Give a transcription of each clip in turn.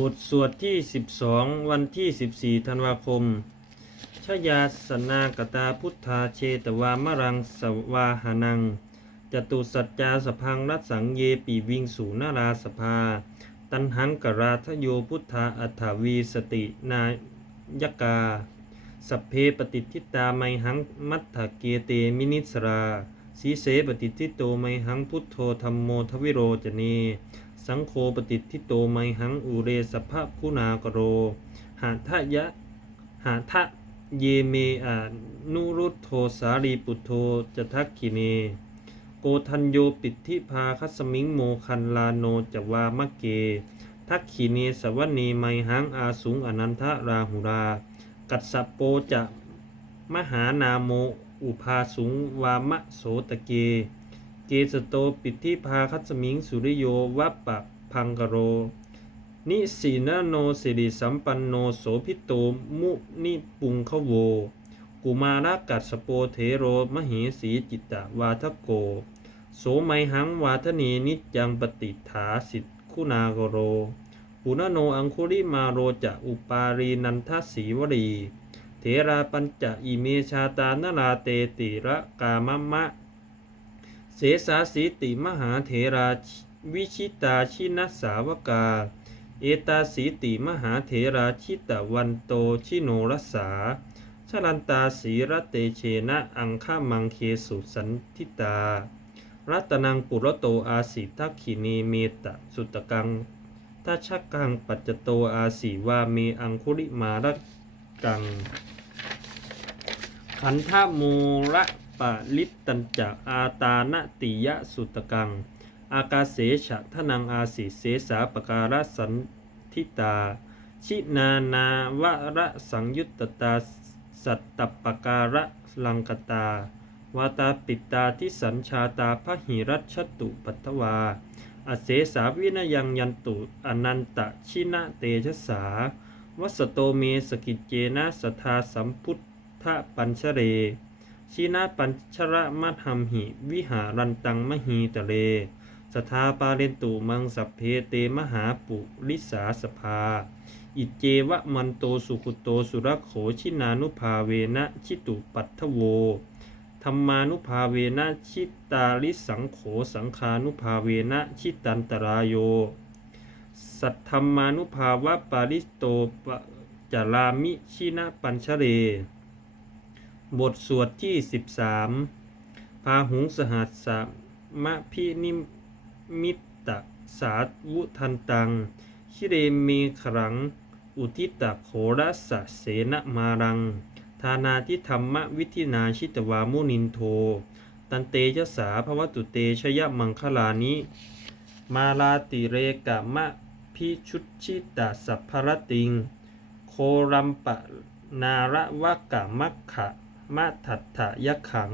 บทสวดที่ 12 วันที่ 14 ธันวาคม ชยาสนากตาพุทธาเชตวามรังสวาหานัง จตุสัจจาสพังรัสังเยปีวิงสูนาราสภา ตันหังกราทโยพุทธาอัฏฐวีสตินายกา สัพเพปฏิทิตาไมหังมัตถเกเตมินิสรา สีเสปฏิทิโตไมหังพุทโธธรรมโมทวิโรจเน สังโฆปฏิทิโตไมหังอุเรสภะคุณากโร หาทะยะหาทะเยเมอานุรุตโทสารีปุตโธจทักขิเน โกทันโยปิทิพาคัสมิงโมคันลาโนจวามะเก ทักขิเนสวนีไมหังอาสุงอนันทราหุรา กัสสโปจะมหานาโมอุภาสุงวามะโสตเก เกสโตปิทธิพาคัสมิงสุริโยวัปปะพังกโร นิสีนาโนสิริสัมปันโนโสพิโตมุนิปุงขโว กุมารกัสโปเทโรมเหสีจิตตวาทโก โสไมหังวาทนีนิจังปฏิฐาสิทคุณากโร ปุณโนอังคุริมาโรจะอุปารีนันทสีวรีเถราปัญจะอิเมชาตานราเตติระกามะมะ เสสาสีติมหาเถราวิชิตาชินสาวกา เอตาสีติมหาเถราชิตวันโตชิโนรสาชลันตาสีรเตเชนะอังฆามังเคสุสันทิตา รัตนังปุรโตอาสิทักขินีเมตะสุตกังทัชกังปัจจโตอาสิวาเมอังคุริมารกังขันธโมระ ปะลิตตัญจะอาตาณติยะสุตกัง อากาเสฉะทนังอาสิเสสาปการะสันทิตา ชินานาวระสังยุตตาสัตตปการะลังกตาวาตาปิตาทิสัญชาตาพระหิรัชตุปัทวา อเสสาวินยังยันตุอนันตชินะเตชะสาวัสโตเมสกิจเจนะสทาสัมพุทธปัญชเร ชีนาปัญชระมัทหัมหิ วิหารันตังมหีตะเล สทาปาเรนตุมังสัพเพเตมหาปุริสาสภา อิเจวะมันโตสุขุโตสุรโขชินานุภาเวนะชิตุปัทโวธรรมานุภาเวนะชิตาลิสังโขสังคานุภาเวนะชิตันตรายโย สัทธรรมานุภาวะปาริสโตปจารามิชินะปัญชเร บทสวดที่ 13 พาหุงสหัสสะมะพินิมิตตะสาวุทันตัง ชิเรเมขรัง อุทิตะโขรัสะเสนมารังทานาทิธรรมวิธินาชิตวามุนินโท ตันเตชะสาภวตุเตชยมังคลานิ มาลาติเรกะมะพิชุดชิตาสัพพรติง โครัมปะนาระวะกะมัคขะ มะทัตถะยะขัง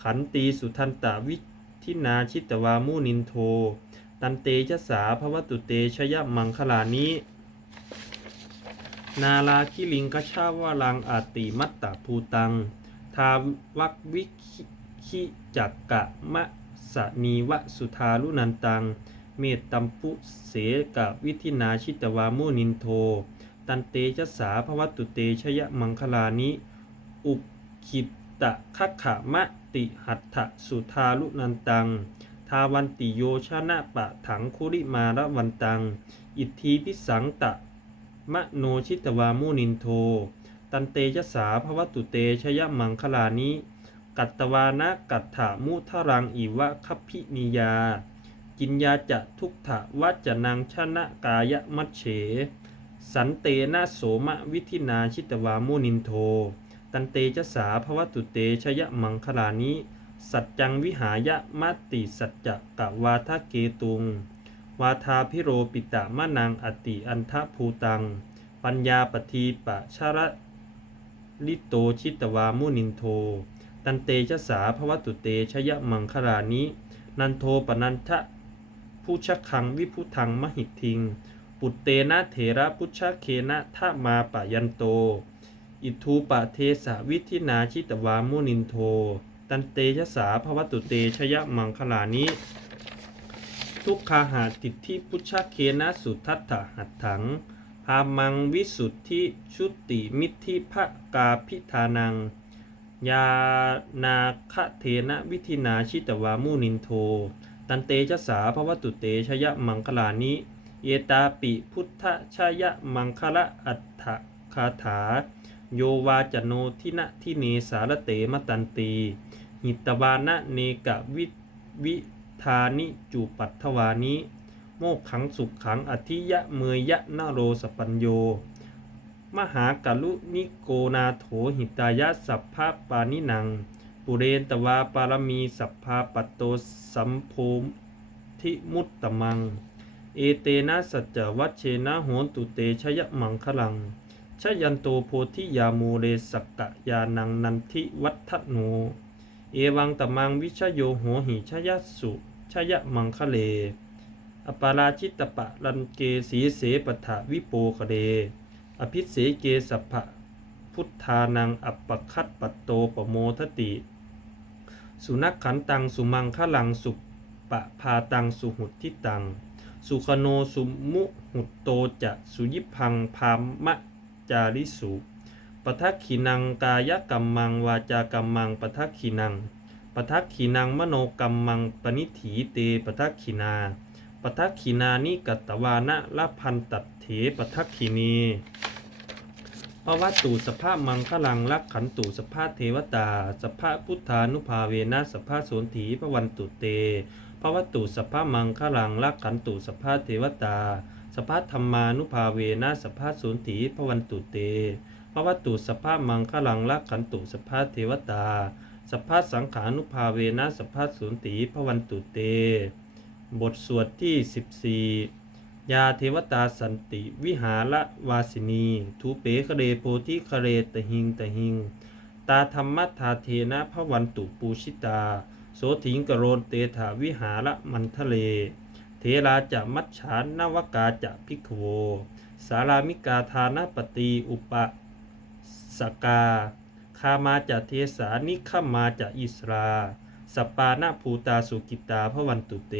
ขันตีสุทันตวิทินาชิตวามุนินโท ตันเตชะสาภวตุเตชยมังคลานินาลาคิลิงกชาวาลังอาติมัตตาภูตัง ทาวักวิคิจักกะมะสนีวะสุทาลุนันตัง เมตตัมปุเสกะวิธินาชิตวามุนินโท ตันเตชะสาภวตุเตชยมังคลานิ อุป คิตตะคัคขะมะติหัตถะสุทาลุนันตัง ทาวันติโยชนะปะถังคุริมาระวันตัง อิทธิพิสังตะมะโนชิตวามุนินโท ตันเตชะสาภวตุเตชยมังคลานิ กัตตวานะกัตถามุทรังอิวะคัพพินิยา กินยาจะทุกถะวัจนังชนะกายมัชเฉ สันเตนะโสมะวิธินาชิตวามุนินโท ตันเตชะสาภวตุเตชยมังคลานิสัจจังวิหายะมัตติสัจจะกะวาทะเกตุง วาทาพิโรปิตะมะนังอติอันทภูตัง ปัญญาปทีปะชระลิโตชิตวามุนินโท ตันเตชะสาภวตุเตชยมังคลานิ นันโทปนันทะผู้ชคังวิพุทังมหิทิง ปุตเตนะเถระพุชเคนะทะมาปะยันโต อิทูปะเทสะวิธินาชิตวามุนินโท ตันเตชะสาภวตุเตชยมังคลานิทุกขาหาติดทธิพุชเคนะสุทัตถหัตถัง พามังวิสุทธิชุติมิทิภกาพิธานัง ยานาคเทนะวิธินาชิตวามุนินโท ตันเตชะสาภวตุเตชยมังคลานิเอตาปิพุทธชยมังคละอัฏฐคาถา โยวาจโนทินะทิเนสารเตมตันตีหิตวานะเนกะวิวิธานิจูปัตถวานิโมกขังสุขขังอธิยะเมยยะนาโรสปัญโย มหากาลุนิโกนาโถหิตายะสัพพะปานินัง ปุเรนตวาปารมีสัพพาปัตโตสัมโพธิมุตตมัง เอเตนะสัจจวัชเชนะโหนตุเตชยมังคลัง ชยันโตโพธิยาโมเรสักกะยานังนันทิวัฒโน เอวังตมังวิชโยโหหิชยสุชยมังคะเล อปาราชิตปะรันเกสีเสปถาวิโปคะเด อภิเสเกสัพพะพุทธานังอัปปคัตปัตโตปโมทติ สุนักขันตังสุมังคะลังสุปะพาตังสุหุทิตัง สุขโนสุมุหุตโตจะสุยิพังพามะ จาริสุปทักขินังกายกัมมังวาจากัมมังปทักขินังปทักขินังมโนกัมมังปนิถีเตปทักขินาปทักขินานิกัตวานะละพันตัดเถปทักขินีภวัตตุสภาพมังคลังลักขันตุสภาพเทวตา สภาพพุทธานุภาเวนะสภาพโสนถีพระวันตุเตภวตุสภาพมังคลังลักขันตุสภาพเทวตา สภาธรรมานุภาเวนะสภาสุนถีพระวันตุเตภวตุสภามังคลังลักขันตุสภาเทวตา สภาสังขานุภาเวนะสภาสุนถีพระวันตุเต บทสวดที่ 14 ยาเทวตาสันติวิหารวาสินีทูเปคเรโพธิคเรตหิงตหิง ตาธรรมทธาเทนะพระวันตุปูชิตา โสถิงกโรนเตถาวิหารมันทะเล เทราจะมัจฉานนวกาจะพิกโว สารามิกาทานปตีอุปสกา คามาจะเทสานิขมาจะอิสรา สปานาภูตาสุกิตาพระวันตุเต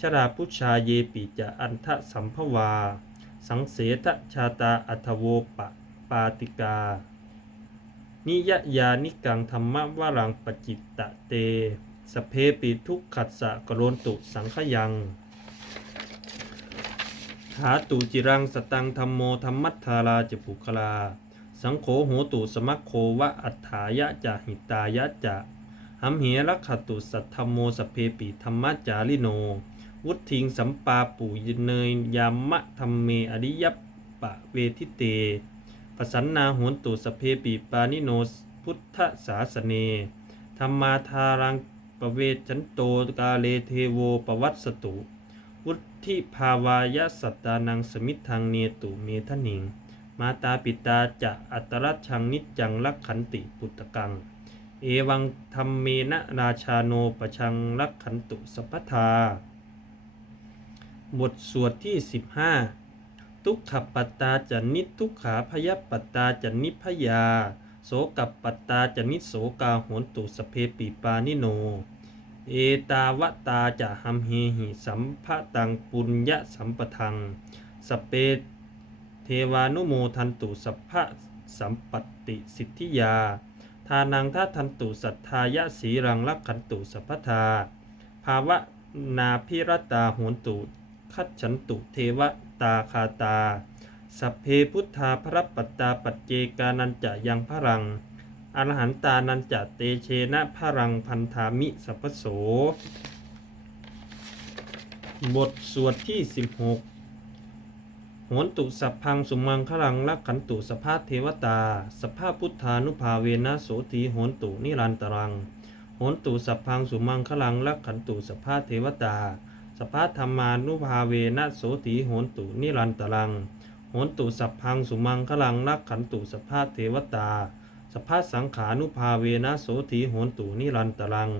ชราพุชาเยปิจะอันทะสัมภวา สังเสทชาตาอัทโวปะปาติกา นิยยานิกังธรรมวรังปจิตตะเตสเพปิทุกขัสสะกรนตุสังขยัง หาตุจิรังสตังธรรมโมธรรมัทธาราจปุคลา สังโฆโหตุสมัคโควะอัฏฐายะจะหิตายะจะหัมเหรักขตุสัทธรรมโมสเพปิธรรมจาริโน วุทิงสัมปาปุยเนยยามะธรรมเมอริยปปะเวทิเตปสันนาโหนตุสเพปิปานิโนพุทธศาสเนธรรมาทารังปเวชันโตกาเลเทโวปวัตสตุ วุธิภาวายสัตตานังสมิทธังเนตุเมทนิง มาตาปิตาจะอัตรัชชังนิจจังลักขันติปุตตกัง เอวังธรรมเมนะราชาโนปชังลักขันตุสัพทา บทสวดที่ 15 ทุกขปัตตาจะนิทุกขาพยปัตตาจะนิพยา โสกับปัตตาจะนิโสกาโหนตุสเพปิปานิโน เอตาวตาจะหัมเฮหิสัมภะตังปุญญสัมปทัง สเปเทวานุโมทันตุสัพพะสัมปติสิทธิยา ทานังทัทันตุสัทธายะสีรังลักขันตุสัพพทา ภาวะนาพิรตาโหนตุ คัจฉันตุเทวตาคาตา สัพเพพุทธาพระปัตตาปัจเจกานันจะยังพรัง อรหันตานันจเตเชนะพรังพันธามิสัพโส บทสวดที่ 16โหนตุสัพพังสุมังคลังลักขันตุสภาพเทวตา สภาพพุทธานุภาเวนะโสตีโหนตุนิรันตรังโหนตุสัพพังสุมังคลังลักขันตุสภาพเทวตา สภาพธรรมานุภาเวนะโสติโหนตุนิรันตรังโหนตุสัพพังสุมังคลังลักขันตุสภาพเทวตา สภาพสังขานุภาเวนะโสติโหนตุนิรันตรัง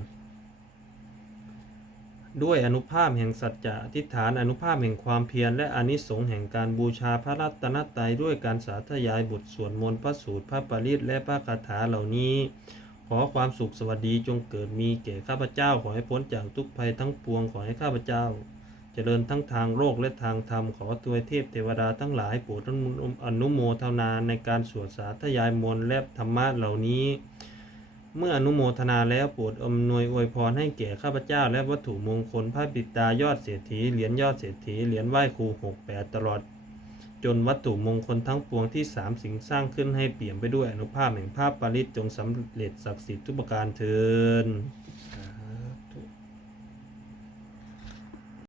ด้วยอนุภาพแห่งสัจจะอธิษฐานอนุภาพแห่งความเพียรและอนิสงส์แห่งการบูชาพระรัตนตรัยด้วยการสาธยายบทสวดมนต์พระสูตรพระปริตและพระคาถาเหล่านี้ ขอความสุขสวัสดีจงเกิดมีแก่ข้าพเจ้าขอให้พ้นจากทุกภัยทั้งปวงขอให้ข้าพเจ้า จริญทั้งทางโลกและทางธรรมขอทวเทพเทวดาทั้งหลายโปรดอนุโมทนาในการสวดสาธยายมนต์และธรรมะเหล่านี้ เมื่ออนุโมทนาแล้วโปรดอำนวยอวยพรให้แก่ข้าพเจ้า และวัตถุมงคลพระปิตายอดเศรษฐีเหรียญยอดเศรษฐีเหรียญไหว้ครูหกแปดตลอด จนวัตถุมงคลทั้งปวงที่สามสิ่งสร้างขึ้นให้เปี่ยมไปด้วยอนุภาพแห่งภาพปริตจงสำเร็จศักดิ์สิทธิ์ทุกประการเทิน